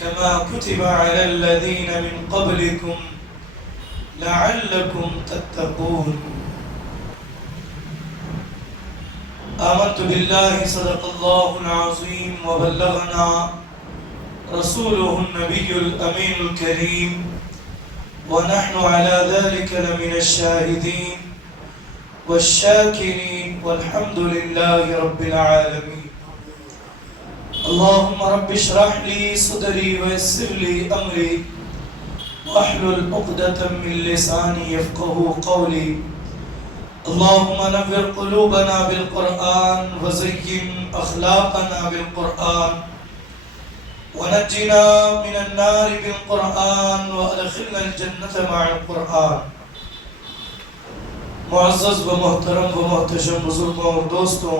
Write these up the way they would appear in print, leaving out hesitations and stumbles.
كما كتب على الذين من قبلكم لعلكم تتقون. آمنت بالله صدق الله العظيم وبلغنا رسوله النبي الأمين الكريم ونحن على ذلك لمن الشاهدين والشاكرين والحمد لله رب العالمين. اللهم رب اشرح لي صدري ويسر لي أمري واحلل عقدة من لساني يفقهوا قولي. اللهم نور قلوبنا بالقرآن وزين أخلاقنا بالقرآن ونجنا من النار بالقرآن وادخلنا الجنة مع القرآن. معزز و محترم و محتشم بزرگوں اور دوستوں،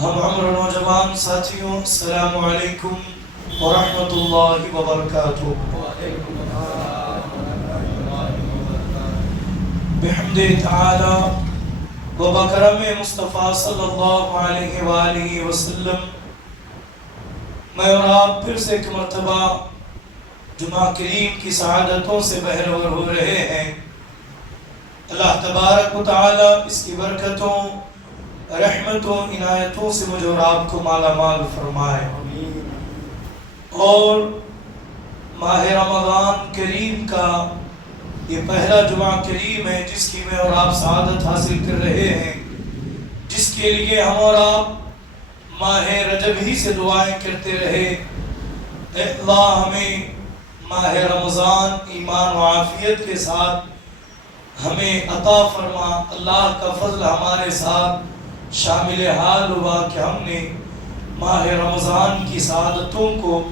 ہم عمر نوجوان ساتھیوں، السلام علیکم ورحمۃ اللہ وبرکاتہ. بحمد تعالی و بکرم مصطفیٰ صلی اللہ علیہ وآلہ وسلم میں اور آپ پھر سے ایک مرتبہ جمعہ کریم کی سعادتوں سے بہرور ہو رہے ہیں. اللہ تبارک و تعالی اس کی برکتوں، رحمتوں، عنایتوں سے مجھے اور آپ کو مالا مال فرمائے. اور ماہ رمضان کریم کا یہ پہلا جمعہ کریم ہے جس کی میں اور آپ سعادت حاصل کر رہے ہیں، جس کے لیے ہم اور آپ ماہ رجب ہی سے دعائیں کرتے رہے. اے اللہ ہمیں ماہ رمضان ایمان و عافیت کے ساتھ ہمیں عطا فرما. اللہ کا فضل ہمارے ساتھ شامل حال ہوا کہ ہم نے ماہ رمضان کی سعادتوں کو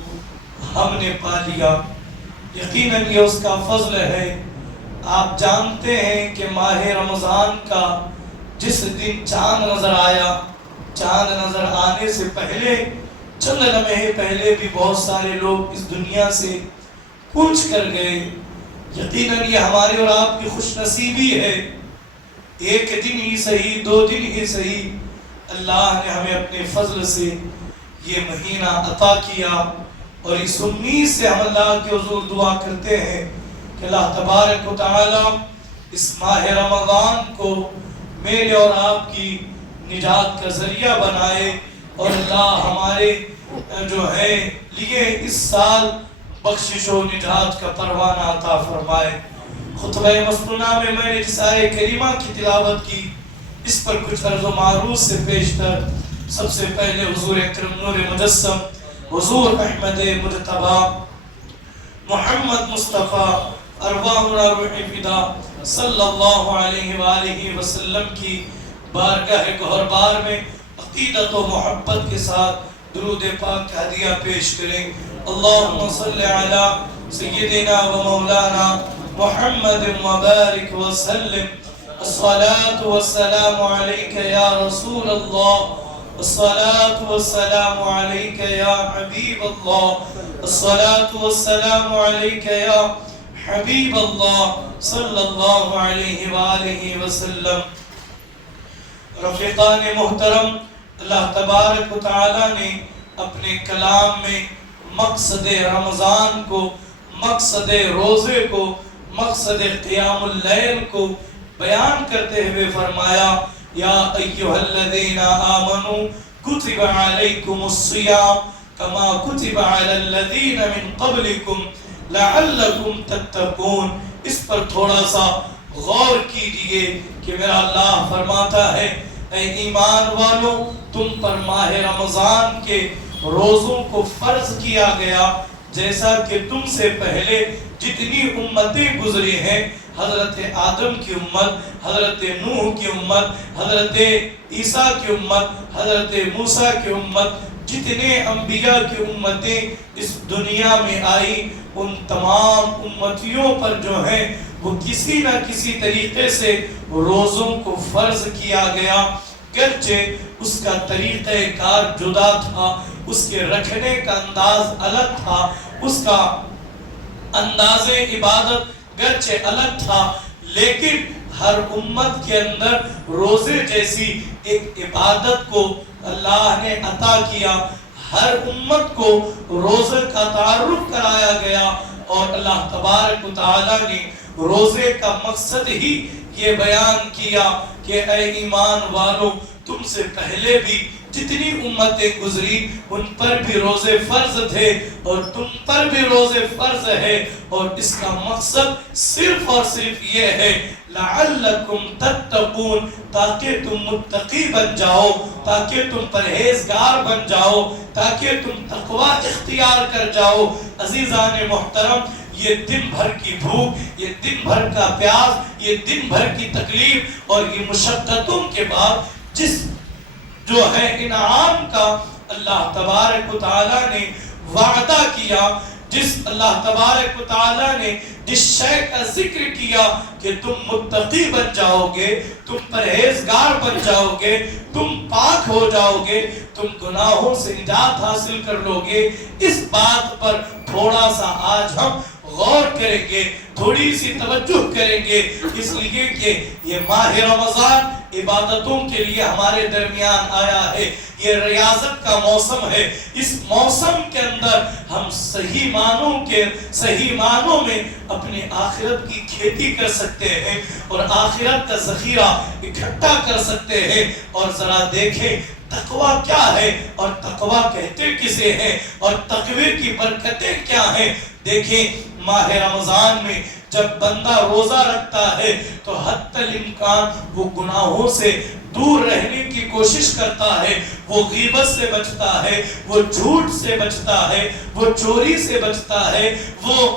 ہم نے پا لیا. یقیناً یہ اس کا فضل ہے. آپ جانتے ہیں کہ ماہ رمضان کا جس دن چاند نظر آیا، چاند نظر آنے سے پہلے چند لمحے پہلے بھی بہت سارے لوگ اس دنیا سے کوچ کر گئے. یقیناً یہ ہماری اور آپ کی خوش نصیبی ہے. ایک دن ہی صحیح، 2 دن ہی صحیح، اللہ نے ہمیں اپنے فضل سے یہ مہینہ عطا کیا. اور اس امید سے ہم اللہ کے حضور دعا کرتے ہیں کہ اللہ تبارک و تعالی اس ماہ رمضان کو میرے اور آپ کی نجات کا ذریعہ بنائے. اور اللہ ہمارے جو ہے لیے اس سال بخشش و نجات کا پروانہ عطا فرمائے. خطبہ مسنونہ میں نے جس آیہ کریمہ کی تلاوت کی، اس پر کچھ عرض و معروض سے پیشتر سب سے پہلے حضور اکرم نور مجسم حضور احمد مجتبی محمد مصطفیٰ ارواحنا روح فدا صلی اللہ علیہ وآلہ وسلم کی بارگاہ گہر بار میں عقیدت و محبت کے ساتھ درود پاک کا ہدیہ پیش کریں. اللہم صلی علی سیدنا و مولانا محمد وبارک وسلم. الصلاة والسلام علیک یا رسول اللہ، الصلاة والسلام علیک یا حبیب اللہ، الصلاة والسلام علیک یا حبیب اللہ صلی اللہ علیہ وآلہ وسلم. رفیقان محترم، اللہ تبارک و تعالی نے اپنے کلام میں مقصد رمضان کو، مقصد روزے کو، مقصد قیام اللیل کو بیان کرتے ہوئے فرمایا یا ایھا الذین آمنوا کتب علیکم الصیام کما کتب علی الذین من قبلکم لعلکم تتقون. اس پر تھوڑا سا غور کیجئے کہ میرا اللہ فرماتا ہے اے ایمان والو، تم پر ماہ رمضان کے روزوں کو فرض کیا گیا جیسا کہ تم سے پہلے جتنی امتیں گزری ہیں، حضرت آدم کی امت، حضرت نوح کی امت، حضرت عیسیٰ کی امت، حضرت موسیٰ کی امت، جتنے انبیاء کی امتیں اس دنیا میں آئی، ان تمام امتیوں پر جو ہیں وہ کسی نہ کسی طریقے سے روزوں کو فرض کیا گیا. گرچہ اس کا طریقہ کار جدا تھا، اس کے رکھنے کا انداز الگ تھا، اس کا انداز عبادت گرچہ الگ تھا، لیکن ہر امت کے اندر روزے جیسی ایک عبادت کو اللہ نے عطا کیا. ہر امت کو روزے کا تعارف کرایا گیا، اور اللہ تبارک و تعالیٰ نے روزے کا مقصد ہی یہ بیان کیا کہ اے ایمان والو، تم سے پہلے بھی جتنی امتیں گزری ان پر بھی روزے فرض تھے اور تم پر بھی روزے فرض ہے، اور اس کا مقصد صرف اور صرف یہ ہے لعلکم تتقون، تاکہ تم متقی بن جاؤ، تاکہ تم پرہیزگار بن جاؤ، تاکہ تم تقوی اختیار کر جاؤ۔ عزیزان محترم، یہ دن بھر کی بھوک، یہ دن بھر کا پیاس، یہ دن بھر کی تکلیف اور یہ مشقتوں کے بعد جس جو ہے انعام کا اللہ تبارک و تعالیٰ نے وعدہ کیا، جس اللہ تبارک و تعالیٰ نے جس شے کا ذکر کیا کہ تم متقی بن جاؤ گے، تم پرہیزگار بن جاؤ گے، تم پاک ہو جاؤ گے، تم گناہوں سے نجات حاصل کر لو گے، اس بات پر تھوڑا سا آج ہم غور کریں گے، تھوڑی سی توجہ کریں گے، اس لیے کہ یہ ماہ رمضان عبادتوں کے لیے ہمارے درمیان آیا ہے، یہ ریاضت کا موسم ہے۔ اس موسم کے اندر ہم صحیح معنوں میں اپنی آخرت کی کھیتی کر سکتے ہیں اور آخرت کا ذخیرہ اکٹھا کر سکتے ہیں۔ اور ذرا دیکھیں تقوی کیا ہے اور تقوی کہتے کسے ہیں اور تقوی کی برکتیں کیا ہیں۔ دیکھیں ماہ رمضان میں جب بندہ روزہ رکھتا ہے تو حتی الامکان وہ گناہوں سے دور رہنے کی کوشش کرتا ہے، وہ غیبت سے بچتا ہے، وہ جھوٹ سے بچتا ہے، وہ چوری سے بچتا ہے، وہ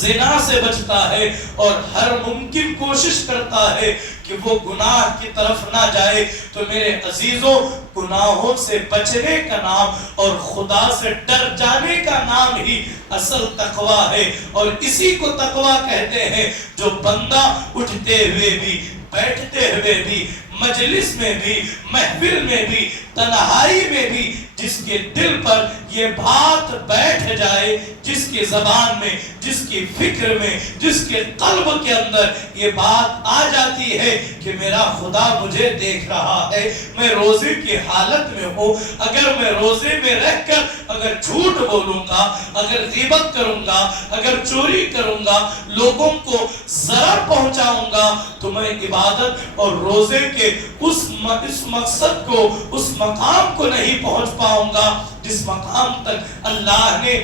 زنا سے بچتا ہے، اور ہر ممکن کوشش کرتا ہے کہ وہ گناہ کی طرف نہ جائے۔ تو میرے عزیزوں، گناہوں سے بچنے کا نام اور خدا سے ڈر جانے کا نام ہی اصل تقوی ہے، اور اسی کو تقوی کہتے ہیں جو بندہ اٹھتے ہوئے بھی، بیٹھتے ہوئے بھی، مجلس میں بھی، محفل میں بھی، تنہائی میں بھی جس کے دل پر یہ بات بیٹھ جائے، جس کی زبان میں، جس کی فکر میں، جس کے قلب کے اندر یہ بات آ جاتی ہے کہ میرا خدا مجھے دیکھ رہا ہے، میں روزے کی حالت میں ہوں، اگر میں روزے میں رہ کر اگر جھوٹ بولوں گا، اگر غیبت کروں گا، اگر چوری کروں گا، لوگوں کو ضرر پہنچاؤں گا، تو میں عبادت اور روزے کے اس مقصد کو، اس مقام کو نہیں پہنچ پاؤں گا جس مقام تک اللہ نے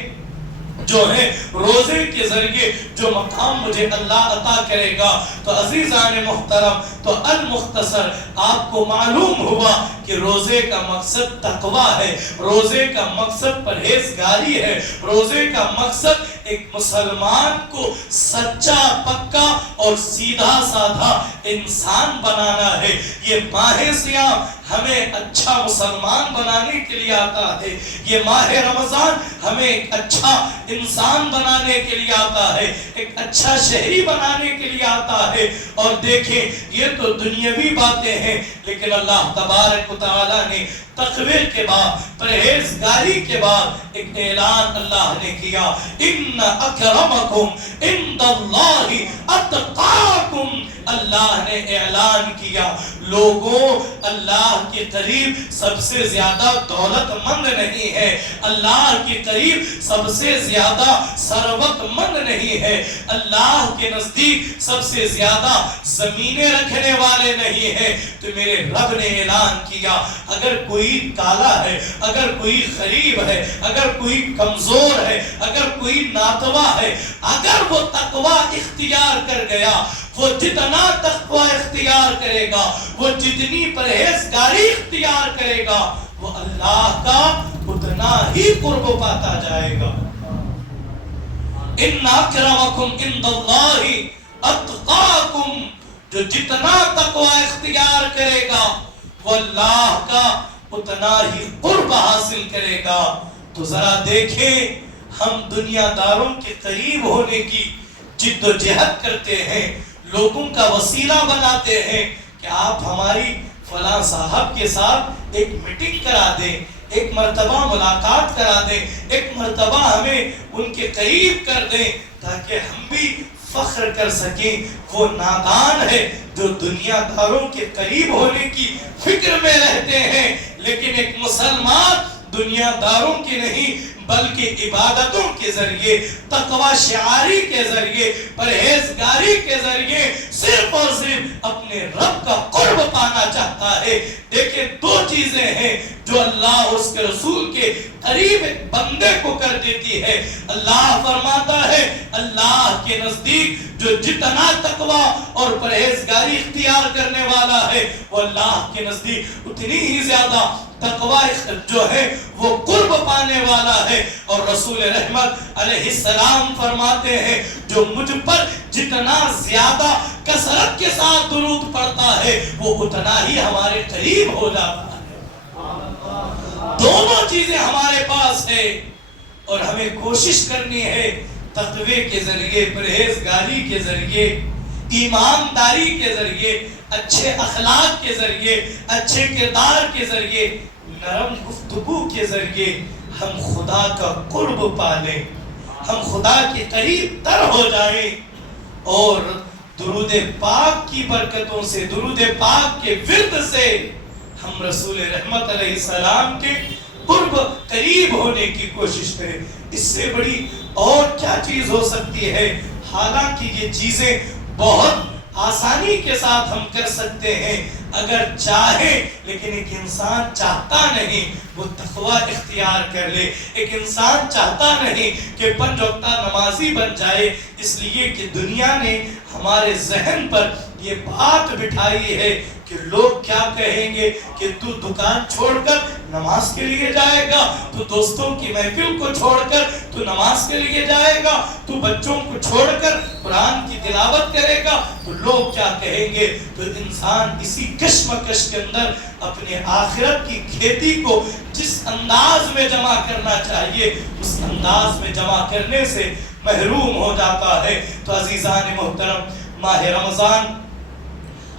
جو ہے روزے کے ذریعے جو مقام مجھے اللہ عطا کرے گا۔ تو عزیزان محترم، تو المختصر آپ کو معلوم ہوا کہ روزے کا مقصد تقوی ہے، روزے کا مقصد پرہیزگاری ہے، روزے کا مقصد ایک مسلمان کو سچا، پکا اور سیدھا سادھا انسان بنانا ہے۔ یہ ماہ سیام ہمیں اچھا مسلمان بنانے کے لیے آتا ہے، یہ ماہ رمضان ہمیں ایک اچھا انسان بنانے کے لیے آتا ہے، ایک اچھا شہری بنانے کے لیے آتا ہے۔ اور دیکھیں یہ تو دنیاوی باتیں ہیں، لیکن اللہ تبارک و تعالیٰ نے تقوی کے بعد، پرہیزگاری کے بعد ایک اعلان اللہ نے کیا، ان اکرمکم عند اللہ اتقاکم۔ اللہ نے اعلان کیا لوگوں، اللہ کے قریب سب سے زیادہ دولت مند نہیں ہے، اللہ کے قریب سب سے زیادہ ثروت مند نہیں ہے، اللہ کے نزدیک سب سے زیادہ زمینیں رکھنے والے نہیں ہیں۔ تو میرے رب نے اعلان کیا اگر کوئی کالا ہے، اگر کوئی غریب ہے، اگر کوئی کمزور ہے، اگر کوئی ناتوا ہے، اگر وہ تقوی اختیار کر گیا، وہ جتنا تقوی اختیار کرے گا، وہ جتنی پرہیزگاری اختیار کرے گا، وہ اللہ کا اتنا ہی قرب پاتا جائے گا۔ ان اکرمکم عند اللہ اتقاکم، جو جتنا تقوی اختیار کرے گا وہ اللہ کا اتنا ہی قرب حاصل کرے گا۔ تو ذرا دیکھیں ہم دنیا داروں کے قریب ہونے کی جد و جہد کرتے ہیں، لوگوں کا وسیلہ بناتے ہیں کہ آپ ہماری فلاں صاحب کے ساتھ ایک میٹنگ کرا دیں، ایک مرتبہ ملاقات کرا دیں، ایک مرتبہ ہمیں ان کے قریب کر دیں تاکہ ہم بھی فخر کر سکیں۔ وہ نادان ہے جو دنیا داروں کے قریب ہونے کی فکر میں رہتے ہیں، لیکن ایک مسلمان دنیا داروں کی نہیں بلکہ عبادتوں کے ذریعے، تقوی شعاری کے ذریعے، پرہیزگاری کے ذریعے صرف اور صرف اپنے رب کا قرب پانا چاہتا ہے۔ دیکھیں دو چیزیں ہیں جو اللہ اور اس کے رسول کے قریب بندے کو کر دیتی ہے۔ اللہ فرماتا ہے اللہ کے نزدیک جو جتنا تقوی اور پرہیزگاری اختیار کرنے والا ہے وہ اللہ کے نزدیک اتنی ہی زیادہ تقوی جو ہے وہ قرب پانے والا ہے۔ اور رسول رحمت علیہ السلام فرماتے ہیں جو مجھ پر جتنا زیادہ کثرت کے ساتھ درود پڑتا ہے وہ اتنا ہی ہمارے قریب ہو جاتا ہے۔ دونوں چیزیں ہمارے پاس ہے اور ہمیں کوشش کرنی ہے تقوی کے ذریعے، پرہیزگاری کے ذریعے، ایمانداری کے ذریعے، اچھے اخلاق کے ذریعے، اچھے کردار کے ذریعے، نرم گفتگو کے ذریعے ہم خدا کا قرب پالیں، ہم خدا کے قریب تر ہو جائیں اور درود پاک کی برکتوں سے، درود پاک کے ورد سے ہم رسول رحمت علیہ السلام کے قرب قریب ہونے کی کوشش کریں۔ اس سے بڑی اور کیا چیز ہو سکتی ہے؟ حالانکہ یہ چیزیں بہت آسانی کے ساتھ ہم کر سکتے ہیں اگر چاہیں، لیکن ایک انسان چاہتا نہیں وہ تقوی اختیار کر لے، ایک انسان چاہتا نہیں کہ 5 وقتہ نمازی بن جائے، اس لیے کہ دنیا نے ہمارے ذہن پر یہ بات بٹھائی ہے کہ لوگ کیا کہیں گے کہ تو دکان چھوڑ کر نماز کے لیے جائے گا، تو دوستوں کی محفل کو چھوڑ کر تو نماز کے لیے جائے گا، تو بچوں کو چھوڑ کر قرآن کی تلاوت کرے گا، تو لوگ کیا کہیں گے؟ تو انسان اسی کشمکش کے اندر اپنے آخرت کی کھیتی کو جس انداز میں جمع کرنا چاہیے اس انداز میں جمع کرنے سے محروم ہو جاتا ہے۔ تو عزیزان محترم، ماہ رمضان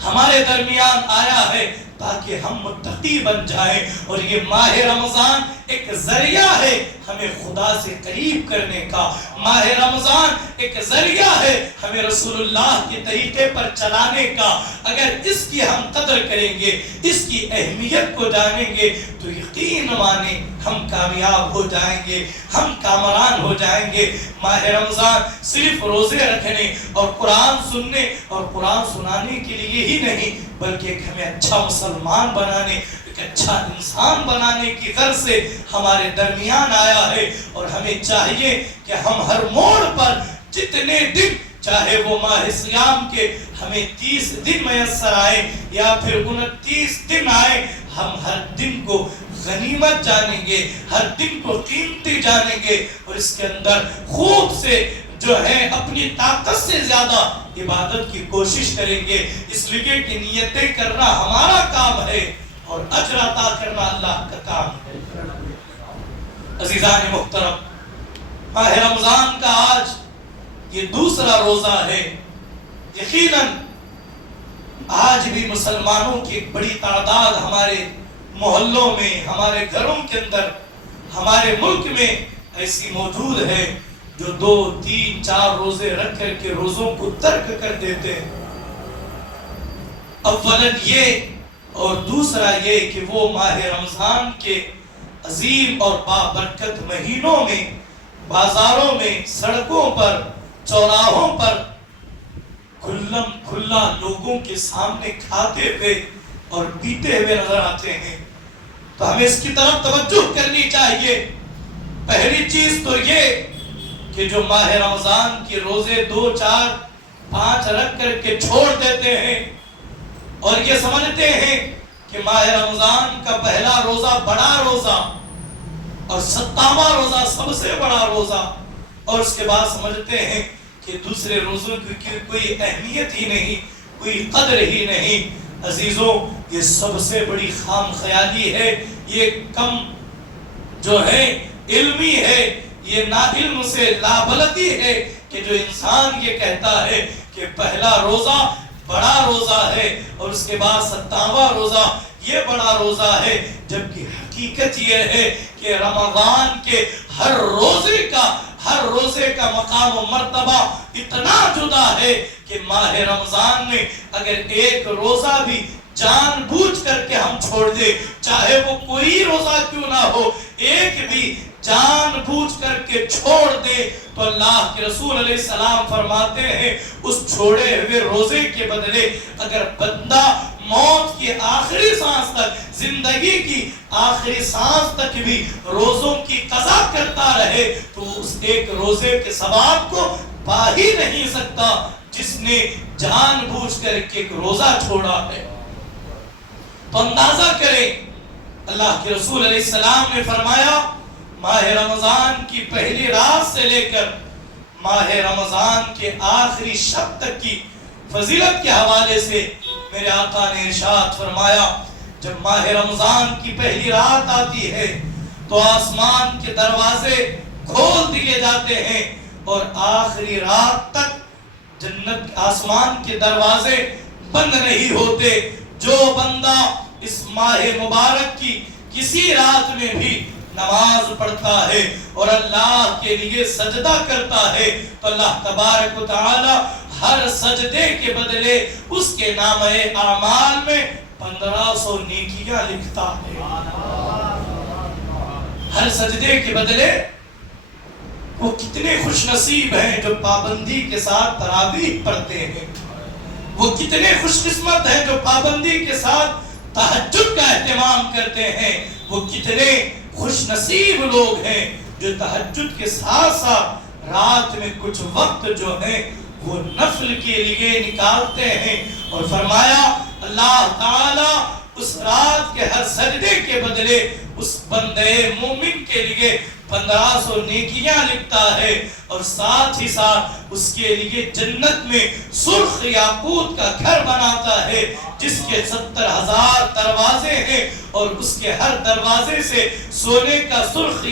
ہمارے درمیان آیا ہے تاکہ ہم متقی بن جائیں، اور یہ ماہ رمضان ایک ذریعہ ہے ہمیں خدا سے قریب کرنے کا، ماہ رمضان ایک ذریعہ ہے ہمیں رسول اللہ کے طریقے پر چلانے کا۔ اگر اس کی ہم قدر کریں گے، اس کی اہمیت کو جانیں گے تو یقین مانیں ہم کامیاب ہو جائیں گے، ہم کامران ہو جائیں گے۔ ماہ رمضان صرف روزے رکھنے اور قرآن سننے اور قرآن سنانے کے لیے ہی نہیں بلکہ ایک ہمیں اچھا مسلمان بنانے، ایک اچھا انسان بنانے کی غرض سے ہمارے درمیان آیا ہے، اور ہمیں چاہیے کہ ہم ہر موڑ پر جتنے دن، چاہے وہ ماہ سیام کے ہمیں 30 دن میسر آئے یا پھر 29 دن آئے، ہم ہر دن کو غنیمت جانیں گے، ہر دن کو قیمتی جانیں گے، اور اس کے اندر خوب سے جو ہے اپنی طاقت سے زیادہ عبادت کی کوشش کریں گے، اس لیے کہ نیتیں کرنا ہمارا کام ہے اور اجر عطا کرنا اللہ کا کام ہے۔ عزیزان محترم، ماہ رمضان کا آج یہ دوسرا روزہ ہے۔ یقیناً آج بھی مسلمانوں کی ایک بڑی تعداد ہمارے محلوں میں، ہمارے گھروں کے اندر، ہمارے ملک میں ایسی موجود ہے جو 2، 3، 4 روزے رکھ کر کے روزوں کو ترک کر دیتے ہیں۔ اولاً یہ اور دوسرا یہ کہ وہ ماہ رمضان کے عظیم اور بابرکت مہینوں میں بازاروں میں، سڑکوں پر، چوراہوں پر کھلم کھلا لوگوں کے سامنے کھاتے ہوئے اور پیتے ہوئے نظر آتے ہیں۔ تو ہمیں اس کی طرف توجہ کرنی چاہیے۔ پہلی چیز تو یہ کہ جو ماہ رمضان کی روزے 2، 4، 5 رکھ کر کے چھوڑ دیتے ہیں اور یہ سمجھتے ہیں کہ ماہ رمضان کا پہلا روزہ بڑا روزہ اور 27واں روزہ سب سے بڑا روزہ، اور اس کے بعد سمجھتے ہیں کہ دوسرے روزوں کی کوئی اہمیت ہی نہیں، کوئی قدر ہی نہیں۔ عزیزوں، یہ سب سے بڑی خام خیالی ہے، یہ کم جو ہے علمی ہے، یہ نا علم سے لابلدی ہے کہ جو انسان یہ کہتا ہے کہ پہلا روزہ بڑا روزہ ہے اور اس کے بعد 27واں روزہ یہ بڑا روزہ ہے، جبکہ حقیقت یہ ہے کہ رمضان کے ہر روزے کا مقام و مرتبہ اتنا جدا ہے کہ ماہ رمضان میں اگر ایک روزہ بھی جان بوجھ کر کے ہم چھوڑ دیں، چاہے وہ کوئی روزہ کیوں نہ ہو، ایک بھی جان بوجھ کر کے چھوڑ دے، تو اللہ کے رسول علیہ السلام فرماتے ہیں اس چھوڑے ہوئے روزے کے بدلے اگر بندہ موت کی آخری سانس تک، زندگی کی آخری سانس تک بھی روزوں کی قضا کرتا رہے تو اس ایک روزے کے ثواب کو پا ہی نہیں سکتا جس نے جان بوجھ کر کے ایک روزہ چھوڑا ہے۔ تو اندازہ کریں، اللہ کے رسول علیہ السلام نے فرمایا ماہ رمضان کی پہلی رات سے لے کر ماہ رمضان کے آخری شب تک کی فضیلت کے حوالے سے میرے آقا نے ارشاد فرمایا جب ماہ رمضان کی پہلی رات آتی ہے تو آسمان کے دروازے کھول دیے جاتے ہیں اور آخری رات تک جنت آسمان کے دروازے بند نہیں ہوتے۔ جو بندہ اس ماہ مبارک کی کسی رات میں بھی نماز پڑھتا ہے اور اللہ کے لیے سجدہ کرتا ہے تو اللہ تبارک و تعالی ہر سجدے کے بدلے اس کے نامہ اعمال میں 1500 نیکیاں لکھتا ہے۔ ہر سجدے کے بدلے وہ کتنے خوش نصیب ہیں جو پابندی کے ساتھ تراویح پڑھتے ہیں، وہ کتنے خوش قسمت ہیں جو پابندی کے ساتھ تہجد کا اہتمام کرتے ہیں، وہ کتنے خوش نصیب لوگ ہیں جو تہجد کے ساتھ ساتھ رات میں کچھ وقت جو ہے وہ نفل کے لیے نکالتے ہیں۔ اور فرمایا اللہ تعالی اس رات کے ہر سجدے کے بدلے اس بندے مومن کے لیے 1500 نیکیاں لکھتا ہے اور ساتھ ہی ساتھ اس کے لیے جنت میں سرخ یاقوت کا گھر بناتا ہے جس کے 70,000 دروازے ہیں اور اس کے ہر دروازے سے سونے کا سرخ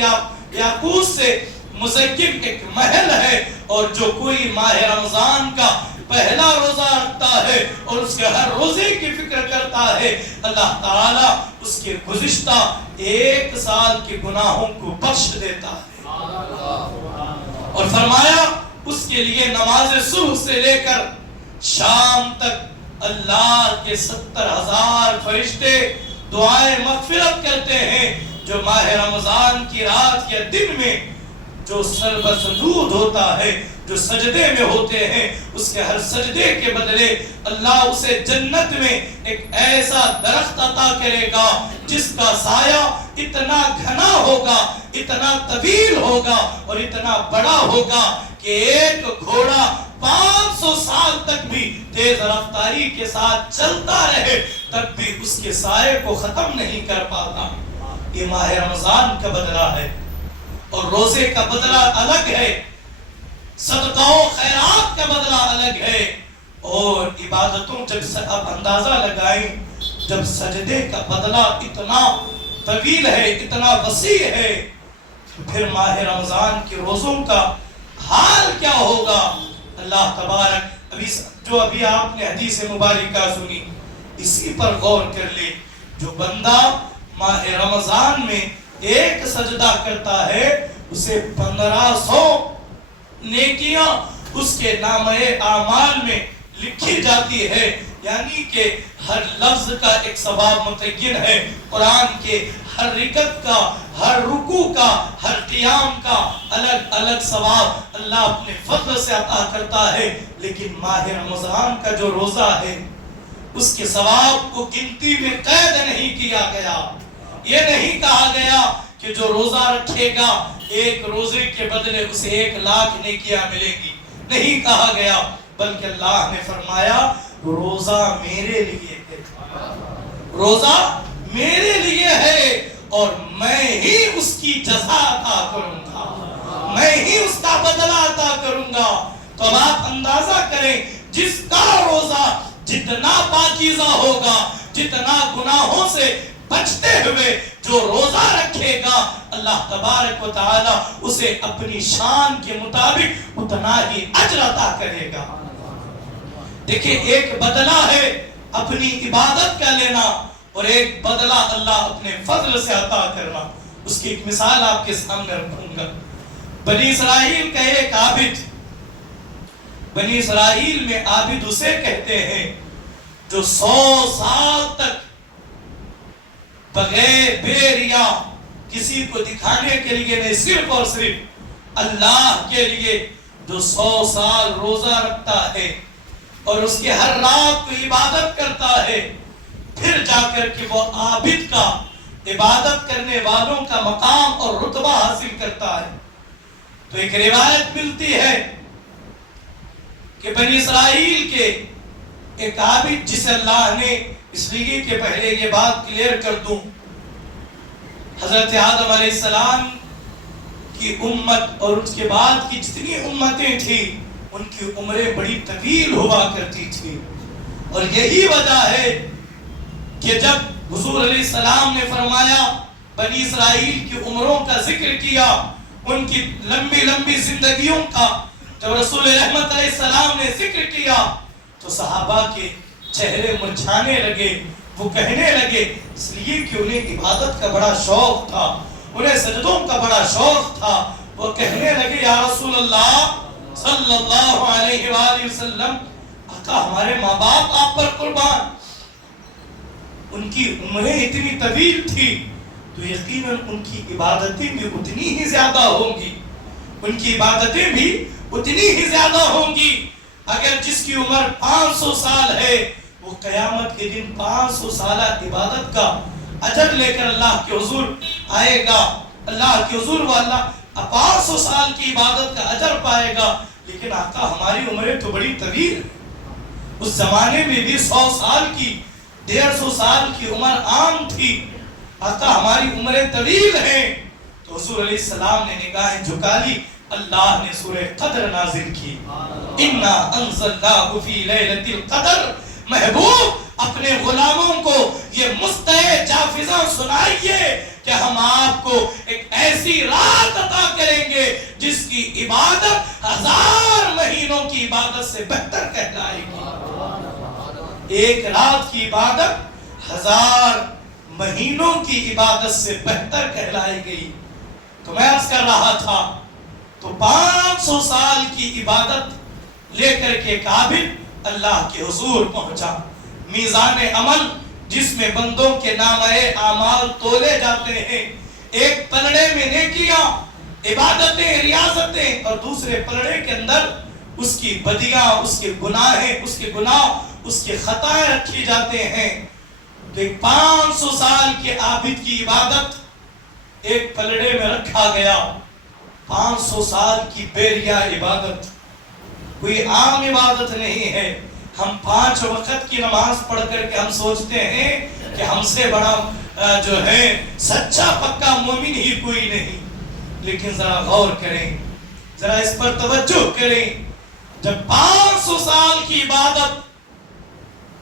یاقوت سے مزین ایک محل ہے۔ اور جو کوئی ماہ رمضان کا پہلا روزہ رکھتا ہے اور اس کے ہر روزے کی فکر کرتا ہے اللہ تعالیٰ اس کے گزشتہ 1 سال کے گناہوں کو بخش دیتا ہے۔ اور فرمایا اس کے لیے نماز صبح سے لے کر شام تک اللہ کے 70,000 فرشتے دعائیں مغفرت کرتے ہیں۔ جو ماہ رمضان کی رات یا دن میں جو سربسجود ہوتا ہے، جو سجدے میں ہوتے ہیں، اس کے ہر سجدے کے بدلے اللہ اسے جنت میں ایک ایسا درخت عطا کرے گا جس کا سایہ اتنا گھنا ہوگا، اتنا طویل ہوگا اور اتنا بڑا ہوگا کہ ایک گھوڑا 500 سال تک بھی تیز رفتاری کے ساتھ چلتا رہے تب بھی اس کے سائے کو ختم نہیں کر پاتا۔ یہ ماہ رمضان کا بدلہ ہے اور روزے کا بدلہ الگ ہے، صدقہ و خیرات کا بدلہ الگ ہے، اور عبادتوں جب آپ اندازہ لگائیں جب سجدے کا بدلہ اتنا طویل ہے، اتنا وسیع ہے، تو پھر ماہ رمضان کے روزوں کا حال کیا ہوگا۔ اللہ تبارک ابھی آپ نے حدیث مبارکہ سنی، اسی پر غور کر لے۔ جو بندہ ماہ رمضان میں ایک سجدہ کرتا ہے اسے 1500 نیکیاں اس کے نامہ اعمال میں لکھی جاتی ہے، یعنی کہ ہر لفظ کا ایک ثواب متعین ہے۔ قرآن کے ہر رکعت کا، ہر رکوع کا، ہر قیام کا الگ الگ ثواب اللہ اپنے فضل سے عطا کرتا ہے، لیکن ماہ رمضان کا جو روزہ ہے اس کے ثواب کو گنتی میں قید نہیں کیا گیا۔ یہ نہیں کہا گیا کہ جو روزہ رکھے گا ایک روزے کے بدلے اسے 1,00,000 نیکیاں ملیں گی، نہیں کہا گیا، بلکہ اللہ نے فرمایا روزہ میرے لیے ہے، روزہ میرے لیے ہے اور میں ہی اس کی جزا عطا کروں گا، میں ہی اس کا بدلہ عطا کروں گا۔ تو اب آپ اندازہ کریں جس کا روزہ جتنا پاکیزہ ہوگا، جتنا گناہوں سے بچتے ہوئے جو روزہ رکھے گا، اللہ تبارک و تعالی اسے اپنی شان کے مطابق اتنا ہی اجر عطا کرے گا۔ دیکھیں ایک بدلہ ہے اپنی عبادت کا لینا اور ایک بدلہ اللہ اپنے فضل سے عطا کرنا۔ اس کی ایک مثال آپ کے سامنے رکھوں گا۔ بنی اسرائیل کا ایک عابد، بنی اسرائیل میں عابد اسے کہتے ہیں جو 100 سال تک بغیر بے ریا کسی کو دکھانے کے لیے نہیں، صرف اور صرف اللہ کے لیے جو 100 سال روزہ رکھتا ہے اور اس کی ہر رات کو عبادت کرتا ہے، پھر جا کر کے وہ عابد کا، عبادت کرنے والوں کا مقام اور رتبہ حاصل کرتا ہے۔ تو ایک روایت ملتی ہے کہ بنی اسرائیل کے ایک عابد، جسے اللہ نے، اس لیے کہ پہلے یہ بات کلیئر کر دوں، حضرت آدم علیہ السلام کی امت اور اس کے بعد کی جتنی امتیں تھیں ان کی عمریں بڑی طویل ہوا کرتی تھی، اور یہی وجہ ہے کہ جب حضور علیہ السلام نے فرمایا، بنی اسرائیل کی عمروں کا ذکر کیا، ان کی لمبی لمبی زندگیوں کا جب رسول رحمت علیہ السلام نے ذکر کیا تو صحابہ کے چہرے مرجھانے لگے، وہ کہنے لگے، اس لیے کہ انہیں عبادت کا بڑا شوق تھا، انہیں سجدوں کا بڑا شوق تھا، وہ کہنے لگے یا رسول اللہ صلی اللہ علیہ وآلہ وسلم، آقا ہمارے ماں باپ آپ پر قربان، ان کی عمریں اتنی طویل تھی تو یقیناً ان کی عبادتیں بھی اتنی ہی زیادہ ہوں گی، ان کی عبادتیں بھی اتنی ہی زیادہ ہوں گی۔ اگر جس کی عمر 500 سال ہے وہ قیامت کے دن 500 سالہ عبادت کا اجر لے کر اللہ کے حضور آئے گا، اللہ کے حضور وہ اللہ 500 سال کی عبادت کا اجر پائے گا۔ لیکن آقا ہماری عمریں تو بڑی طویل، اس زمانے میں بھی 100 سال کی، 150 سال کی عمر عام تھی، آقا ہماری عمریں طویل ہیں۔ تو حضور علیہ السلام نے نگاہیں جھکا لی، اللہ نے سورہ قدر نازل کی، اِنَّا أَنزَلْنَاهُ فِي لَيْلَةِ الْقَدْرِ، محبوب اپنے غلاموں کو یہ مستعد جافزاں سنائیے کہ ہم آپ کو ایک ایسی رات عطا کریں گے جس کی عبادت 1000 مہینوں کی عبادت سے بہتر کہلائے گی۔ ایک رات کی عبادت 1000 مہینوں کی عبادت سے بہتر کہلائے گئی۔ تو میں عرض کر رہا تھا، تو 500 سال کی عبادت لے کر کے عابد اللہ کے حضور پہنچا۔ میزان عمل جس میں بندوں کے نامۂ اعمال تولے جاتے ہیں، ایک پلڑے میں نیکیاں، عبادتیں، ریاضتیں، اور دوسرے پلڑے کے اندر اس کی بدیاں، اس کے گناہیں، اس کے گناہ، اس کے خطائیں رکھی جاتے ہیں۔ تو ایک 500 سال کے عابد کی عبادت ایک پلڑے میں رکھا گیا۔ 500 سال کی بیریا عبادت کوئی عام عبادت نہیں ہے۔ ہم 5 وقت کی نماز پڑھ کر کے ہم سوچتے ہیں کہ ہم سے بڑا جو ہے سچا پکا مومن ہی کوئی نہیں، لیکن ذرا غور کریں، ذرا اس پر توجہ کریں۔ جب 500 سال کی عبادت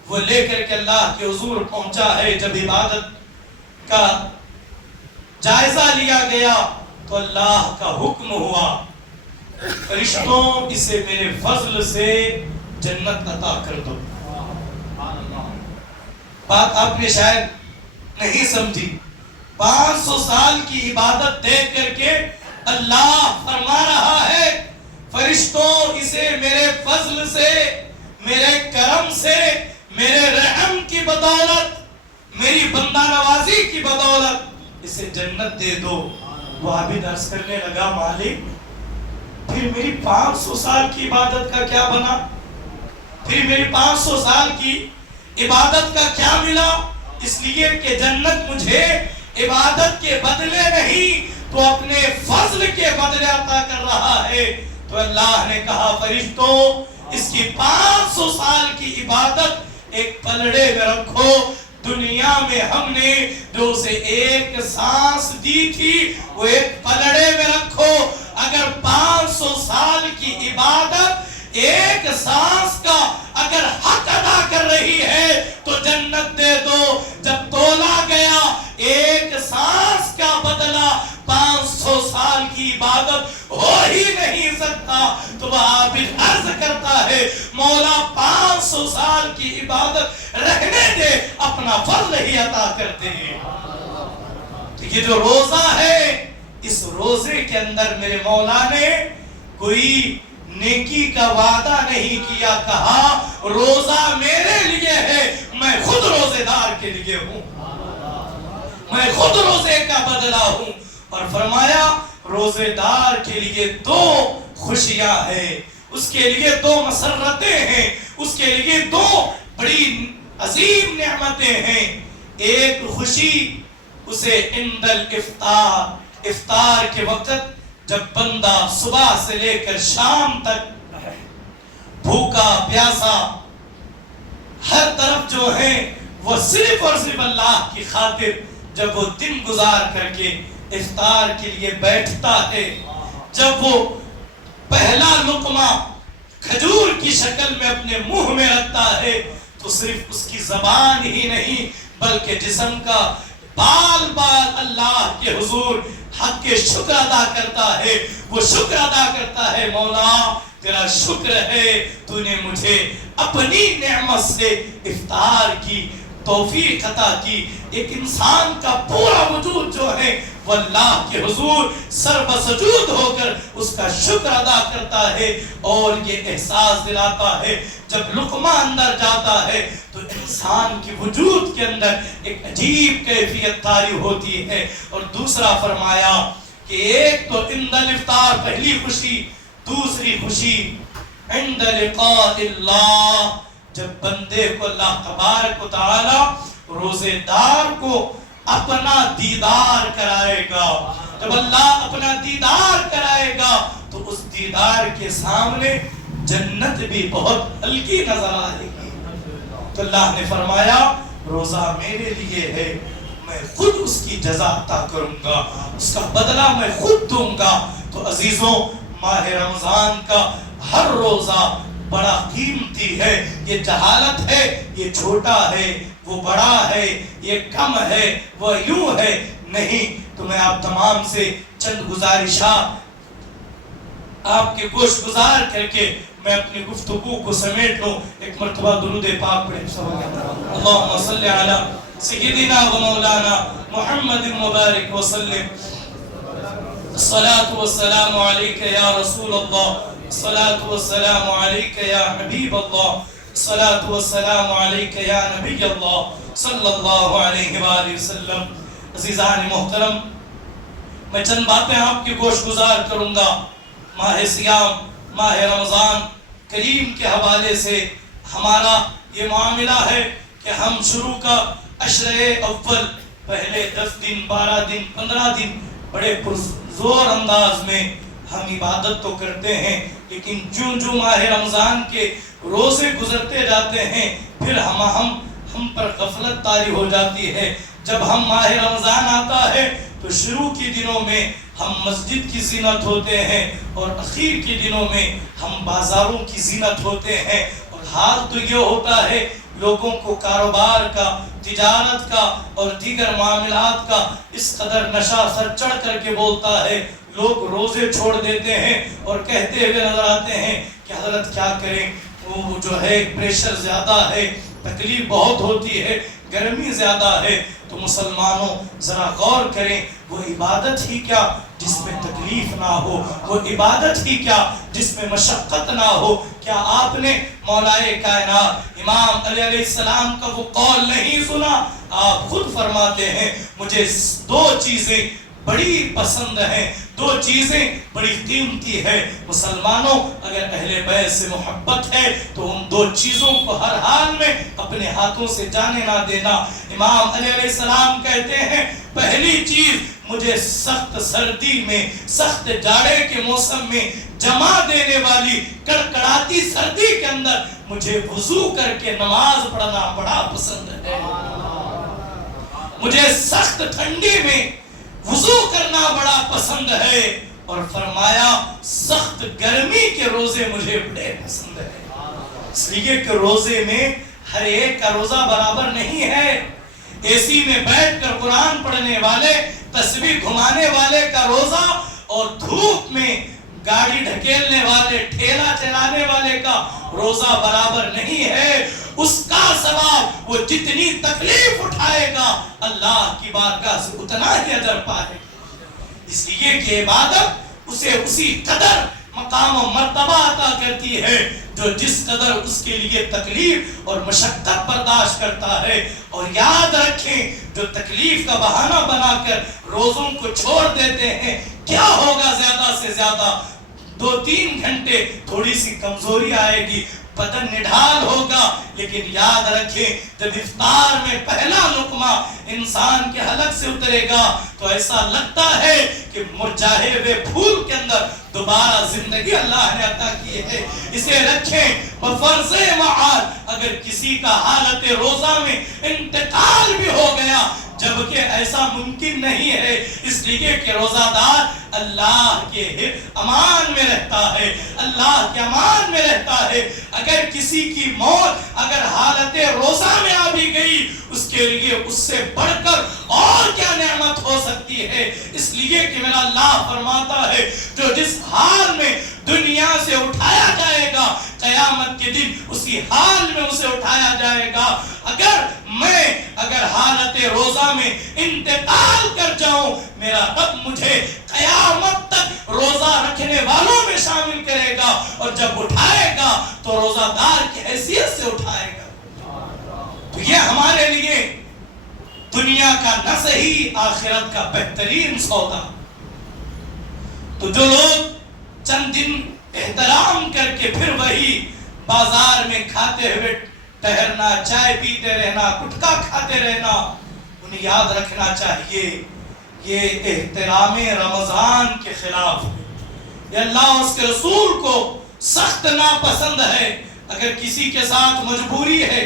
وہ لے کر کے اللہ کے حضور پہنچا ہے، جب عبادت کا جائزہ لیا گیا تو اللہ کا حکم ہوا، فرشتوں اسے میرے فضل سے جنت عطا کر دو۔ بات آپ نے شاید نہیں سمجھی۔ 500 سال کی عبادت دیکھ کر کے اللہ فرما رہا ہے، فرشتوں اسے میرے فضل سے، میرے کرم سے، میرے رحم کی بدولت، میری بندہ نوازی کی بدولت اسے جنت دے دو۔ وہ عابد عرض کرنے لگا، مالک پھر میری 500 سال کی عبادت کا کیا بنا؟ پھر میری 500 سال کی عبادت کا کیا ملا؟ اس لیے کہ جنت مجھے عبادت کے بدلے نہیں تو اپنے فضل کے بدلے عطا کر رہا ہے۔ تو اللہ نے کہا، فرشتوں اس کی 500 سال کی عبادت ایک پلڑے میں رکھو، دنیا میں ہم نے جو اسے ایک سانس دی تھی وہ ایک پلڑے میں رکھو۔ اگر 500 سال کی عبادت ایک سانس کا اگر حق ادا کر رہی ہے تو جنت دے دو۔ جب تولا گیا ایک سانس کا بدلہ 500 سال کی عبادت ہو ہی نہیں سکتا، تو وہ عابد عرض کرتا ہے، مولا 500 سال کی عبادت رہنے دے، اپنا فضل ہی عطا کرتے ہیں۔ تو یہ جو روزہ ہے، اس روزے کے اندر میرے مولا نے کوئی نیکی کا وعدہ نہیں کیا، کہا روزہ میرے لیے ہے، میں خود روزے دار کے لیے ہوں، میں خود روزے کا بدلہ ہوں۔ اور فرمایا روزے دار کے لیے دو خوشیاں ہیں، اس کے لیے دو مسرتیں ہیں، اس کے لیے دو بڑی عظیم نعمتیں ہیں۔ ایک خوشی اسے عند الافطار، افطار کے وقت جب بندہ صبح سے لے کر شام تک بھوکا پیاسا ہر طرف جو ہے وہ صرف اور صرف اللہ کی خاطر جب وہ دن گزار کر کے افطار کے لیے بیٹھتا ہے، جب وہ پہلا لقمہ کھجور کی شکل میں اپنے منہ میں رکھتا ہے تو صرف اس کی زبان ہی نہیں بلکہ جسم کا بال بال اللہ کے حضور حق کے شکر ادا کرتا ہے۔ وہ شکر ادا کرتا ہے، مولا تیرا شکر ہے تو نے مجھے اپنی نعمت سے افطار کی توفیق عطا کی۔ ایک انسان کا پورا وجود جو ہے وہ اللہ کے حضور سر بسجود ہو کر اس کا شکر ادا کرتا ہے، اور یہ احساس دلاتا ہے جب لقمہ اندر جاتا ہے تو انسان کی وجود کے اندر ایک عجیب کیفیت طاری ہوتی ہے۔ اور دوسرا فرمایا کہ ایک تو عند الافطار پہلی خوشی، دوسری خوشی عند لقاء اللہ، جب بندے کو اللہ تبارک و تعالی روزے دار کو اپنا دیدار کرائے گا، جب اللہ اپنا دیدار کرائے گا تو اس دیدار کے سامنے جنت بھی بہت ہلکی نظر آئے گی۔ تو اللہ نے فرمایا روزہ میرے لیے ہے، میں خود اس کی جزا عطا کروں گا، اس کا بدلہ میں خود دوں گا۔ تو عزیزوں، ماہ رمضان کا ہر روزہ بڑا قیمتی ہے۔ یہ جہالت ہے یہ چھوٹا ہے، وہ بڑا ہے، یہ کم ہے، وہ یوں ہے، نہیں۔ تو میں آپ تمام سے چند گزارشات آپ کے گوش گزار کر کے میں اپنی گفتگو کو سمیٹ لوں۔ ایک مرتبہ درود پاک پڑھیں، اللہم صلی علی سیدنا و مولانا محمد مبارک وسلم۔ الصلاة والسلام علیک یا رسول اللہ، الصلاة والسلام علیک یا حبیب اللہ، الصلاة والسلام علیک یا نبی اللہ صلی اللہ علیہ وآلہ وسلم۔ عزیزان محترم، میں چند باتیں آپ کے گوش گزار کروں گا۔ ماہ سیام، ماہ رمضان کریم کے حوالے سے ہمارا یہ معاملہ ہے کہ ہم شروع کا عشرے اول پہلے 10 دن 12 دن 15 دن بڑے پرزور انداز میں ہم عبادت تو کرتے ہیں، لیکن جو ماہ رمضان کے روزے گزرتے جاتے ہیں پھر ہم پر غفلت طاری ہو جاتی ہے۔ جب ہم ماہ رمضان آتا ہے تو شروع کے دنوں میں ہم مسجد کی زینت ہوتے ہیں اور اخیر کے دنوں میں ہم بازاروں کی زینت ہوتے ہیں، اور حال تو یہ ہوتا ہے لوگوں کو کاروبار کا، تجارت کا اور دیگر معاملات کا اس قدر نشہ سر چڑھ کر کے بولتا ہے، لوگ روزے چھوڑ دیتے ہیں اور کہتے ہوئے نظر آتے ہیں کہ حضرت کیا کریں، وہ جو ہے پریشر زیادہ ہے، تکلیف بہت ہوتی ہے، گرمی زیادہ ہے۔ تو مسلمانوں ذرا غور کریں، وہ عبادت ہی کیا جس میں تکلیف نہ ہو، وہ عبادت ہی کیا جس میں مشقت نہ ہو۔ کیا آپ نے مولائے کائنات امام علی علیہ السلام کا وہ قول نہیں سنا؟ آپ خود فرماتے ہیں مجھے دو چیزیں بڑی پسند ہیں، دو چیزیں بڑی قیمتی ہے۔ مسلمانوں، اگر اہل بیت سے محبت ہے تو ان دو چیزوں کو ہر حال میں اپنے ہاتھوں سے جانے نہ دینا۔ امام علی علیہ السلام کہتے ہیں پہلی چیز مجھے سخت سردی میں، سخت جاڑے کے موسم میں جما دینے والی کڑکڑاتی سردی کے اندر مجھے وضو کر کے نماز پڑھنا بڑا پسند ہے، مجھے سخت ٹھنڈی میں وضو کرنا بڑا پسند ہے، اور فرمایا سخت گرمی کے روزے مجھے بڑے پسند ہے۔ اس لیے کہ روزے میں ہر ایک کا روزہ برابر نہیں ہے۔ اے سی میں بیٹھ کر قرآن پڑھنے والے، تسبیح گھمانے والے کا روزہ اور دھوپ میں گاڑی ڈھکیلنے والے، ٹھیلا چلانے والے کا روزہ برابر نہیں ہے۔ اس کا ثواب وہ جتنی تکلیف اٹھائے گا اللہ کی بارگاہ سے اتنا ہی اجر پائے گا۔ اس لیے کہ عبادت اسے اسی قدر مقام و مرتبہ عطا کرتی ہے جو جس قدر اس کے لیے تکلیف اور مشقت برداشت کرتا ہے. اور یاد رکھیں جو تکلیف کا بہانہ بنا کر روزوں کو چھوڑ دیتے ہیں کیا ہوگا؟ زیادہ سے زیادہ 2-3 گھنٹے تھوڑی سی کمزوری آئے گی، بدن نڈھال ہوگا، لیکن یاد رکھیں جب افطار میں پہلا لقمہ انسان کے حلق سے اترے گا تو ایسا لگتا ہے کہ مرجھائے ہوئے پھول کے اندر دوبارہ زندگی اللہ نے عطا کی ہے. اسے رکھیں بفرض معاد اگر کسی کا حالت روزہ میں انتقال بھی ہو گیا، جبکہ ایسا ممکن نہیں ہے، اس لیے کہ روزہ دار اللہ کے امان میں رہتا ہے، اللہ کے امان میں رہتا ہے. اگر کسی کی موت اگر حالت روزہ میں آ بھی گئی، اس کے لیے اس سے بڑھ کر اور کیا نعمت ہو سکتی ہے. اس لیے کہ میرا اللہ فرماتا ہے جو جس حال میں دنیا سے اٹھایا جائے گا قیامت کے دن اسی حال میں اسے اٹھایا جائے گا. اگر حالت روزہ میں انتقال کر جاؤں، میرا رب مجھے قیامت تک روزہ رکھنے والوں میں شامل کرے گا، اور جب اٹھائے گا تو روزہ دار کی حیثیت سے اٹھائے گا. تو یہ ہمارے لیے دنیا کا نہ صحیح آخرت کا بہترین سودا. تو جو لوگ چند دن احترام کر کے پھر وہی بازار میں کھاتے ہوئے ٹہرنا، چائے پیتے رہنا، گٹکا کھاتے رہنا، انہیں یاد رکھنا چاہیے یہ احترام رمضان کے خلاف ہے. یہ اللہ اور اس کے رسول کو سخت ناپسند ہے. اگر کسی کے ساتھ مجبوری ہے،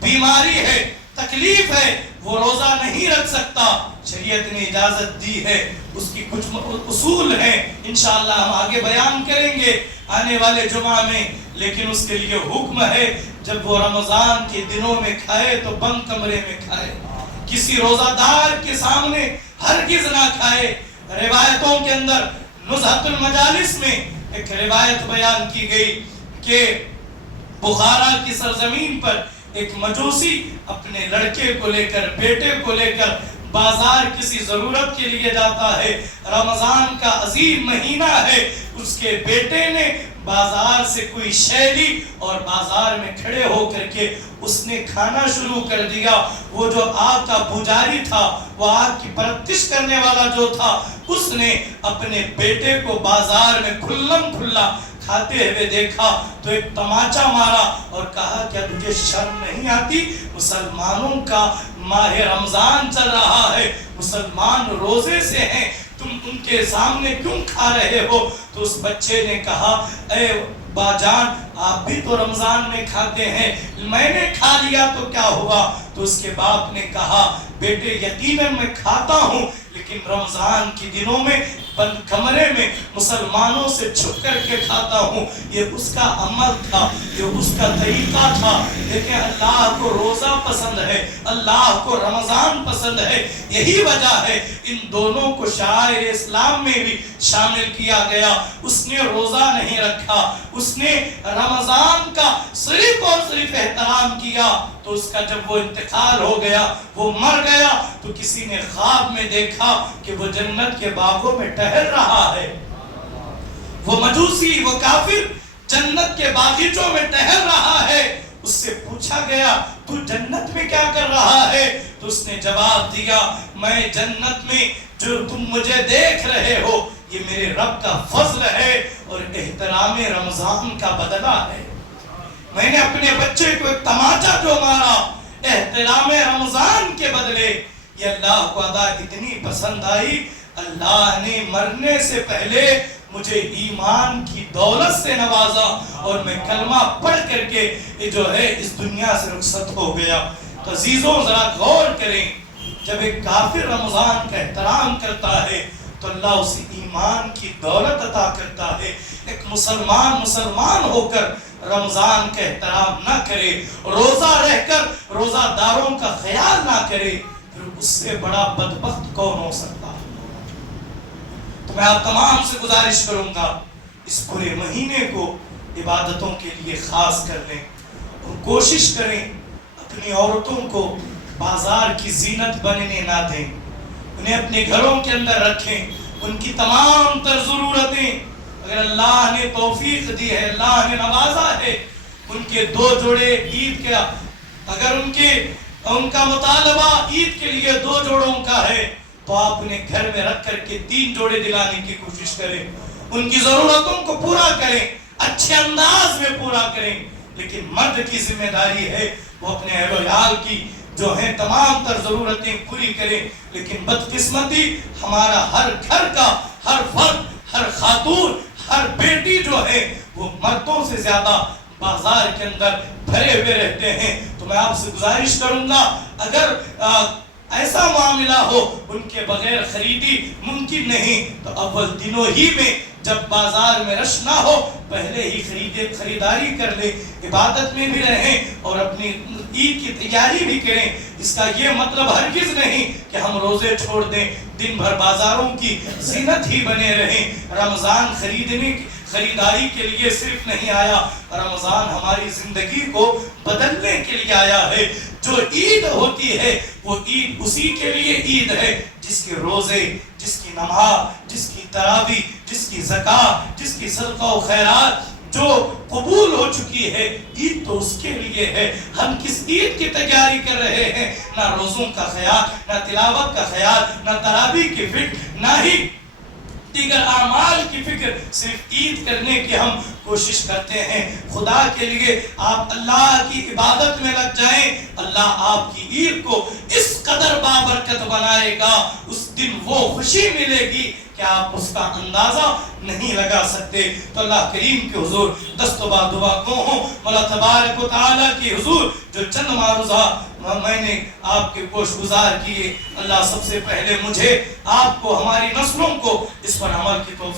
بیماری ہے، تکلیف ہے، وہ روزہ نہیں رکھ سکتا، شریعت نے اجازت دی ہے. اس کی کچھ اصول ہیں، انشاءاللہ ہم آگے بیان کریں گے آنے والے جمعہ میں. لیکن اس کے لیے حکم ہے جب وہ رمضان کے دنوں میں کھائے تو بند کمرے میں کھائے، کسی روزہ دار کے سامنے ہرگز نہ کھائے. روایتوں کے اندر نزہت المجالس میں ایک روایت بیان کی گئی کہ بخارا کی سرزمین پر ایک مجوسی اپنے لڑکے کو لے کر، بیٹے کو لے کر بازار کسی ضرورت کے لیے جاتا ہے. رمضان کا عظیم مہینہ ہے. اس کے بیٹے نے بازار سے کوئی شے لی اور بازار میں کھڑے ہو کر کے اس نے کھانا شروع کر دیا. وہ جو آگ کا پجاری تھا، وہ آگ کی پرستش کرنے والا جو تھا، اس نے اپنے بیٹے کو بازار میں کھلم کھلا کھاتے ہوئے دیکھا تو ایک تماچا مارا اور کہا کیا تجھے شرم نہیں آتی؟ مسلمانوں کا ماہ رمضان چل رہا ہے، مسلمان روزے سے ہیں، تم ان کے سامنے کیوں کھا رہے ہو؟ تو اس بچے نے کہا اے باجان آپ بھی تو رمضان میں کھاتے ہیں، میں نے کھا لیا تو کیا ہوا؟ تو اس کے باپ نے کہا بیٹے یقیناً میں کھاتا ہوں، لیکن رمضان کے دنوں میں بند کمرے میں مسلمانوں سے چھپ کر کے کھاتا ہوں. یہ اس کا عمل تھا، یہ اس کا طریقہ تھا. لیکن اللہ کو روزہ پسند ہے، اللہ کو رمضان پسند ہے. یہی وجہ ہے ان دونوں کو شعائر اسلام میں بھی شامل کیا گیا. اس نے روزہ نہیں رکھا، اس نے رمضان کا صرف اور صرف احترام کیا. تو اس کا جب وہ انتقال ہو گیا، وہ مر گیا، تو کسی نے خواب میں دیکھا کہ وہ جنت کے باغوں میں ٹہل رہا ہے. وہ مجوسی، وہ کافر جنت کے باغیچوں میں ٹہل رہا ہے. اس سے پوچھا گیا تو جنت میں کیا کر رہا ہے؟ تو اس نے جواب دیا میں جنت میں جو تم مجھے دیکھ رہے ہو یہ میرے رب کا فضل ہے اور احترام رمضان کا بدلہ ہے. میں نے اپنے بچے کو ایک تماچا جو مارا احترام رمضان کے بدلے، یہ اللہ کو ادا اتنی پسند آئی، اللہ نے مرنے سے پہلے مجھے ایمان کی دولت سے نوازا اور میں کلمہ پڑھ کر کے یہ جو ہے اس دنیا سے رخصت ہو گیا. تو عزیزوں ذرا غور کریں، جب ایک کافر رمضان کا احترام کرتا ہے تو اللہ اسے ایمان کی دولت عطا کرتا ہے. ایک مسلمان ہو کر رمضان کا احترام نہ کرے، روزہ رہ کر روزہ داروں کا خیال نہ کرے، پھر اس سے بڑا بدبخت کون ہو سکتا ہے؟ تو میں آپ تمام سے گزارش کروں گا اس پورے مہینے کو عبادتوں کے لیے خاص کر لیں اور کوشش کریں اپنی عورتوں کو بازار کی زینت بننے نہ دیں، انہیں اپنے گھروں کے اندر رکھیں. ان کی تمام تر ضرورتیں اگر اللہ نے توفیق دی ہے، اللہ نے نوازا ہے، ان کے 2 جوڑے عید کے، اگر ان کا مطالبہ عید کے لیے 2 جوڑوں کا ہے تو آپ انہیں گھر میں رکھ کر کے 3 جوڑے دلانے کی کوشش کریں، ان کی ضرورتوں کو پورا کریں، اچھے انداز میں پورا کریں۔ لیکن مرد کی ذمہ داری ہے وہ اپنے اہل و عیال کی جو ہیں تمام تر ضرورتیں پوری کریں۔ لیکن بدقسمتی ہمارا ہر گھر کا ہر فرد، ہر خاتون، ہر بیٹی جو ہے وہ مردوں سے زیادہ بازار کے اندر بھرے ہوئے رہتے ہیں۔ تو میں آپ سے گزارش کروں گا، اگر ایسا معاملہ ہو ان کے بغیر خریدی ممکن نہیں تو اول دنوں ہی میں جب بازار میں رش نہ ہو پہلے ہی خریداری کر لیں، عبادت میں بھی رہیں اور اپنی عید کی تیاری بھی کریں۔ اس کا یہ مطلب ہرگز نہیں کہ ہم روزے چھوڑ دیں، دن بھر بازاروں کی زینت ہی بنے رہیں۔ رمضان خریداری کے لیے صرف نہیں آیا، رمضان ہماری زندگی کو بدلنے کے لیے آیا ہے۔ جو عید ہوتی ہے وہ عید اسی کے لیے عید ہے جس کے روزے، جس کی نماز، جس کی تراویح، جس کی زکوٰۃ، جس کی صدقہ و خیرات جو قبول ہو چکی ہے، عید تو اس کے لیے ہے۔ ہم کس عید کی تیاری کر رہے ہیں؟ نہ روزوں کا خیال، نہ تلاوت کا خیال، نہ تراویح کی فکر، نہ ہی دیگر اعمال کی فکر، صرف عید کرنے کی ہم کوشش کرتے ہیں۔ خدا کے لیے آپ اللہ کی عبادت میں لگ جائیں، اللہ آپ کی عید کو اس قدر بابرکت بنائے گا، اس دن وہ خوشی ملے گی کہ آپ اس کا اندازہ نہیں لگا سکتے۔ تو اللہ کریم کے حضور دست و دعا گو ہوں، مولا تبارک و تعالیٰ کی حضور جو چند معروضہ میں نے آپ کے گوش گزار کیے، اللہ سب سے پہلے مجھے، آپ کو، ہماری نسلوں کو اس پر عمل کی توفیق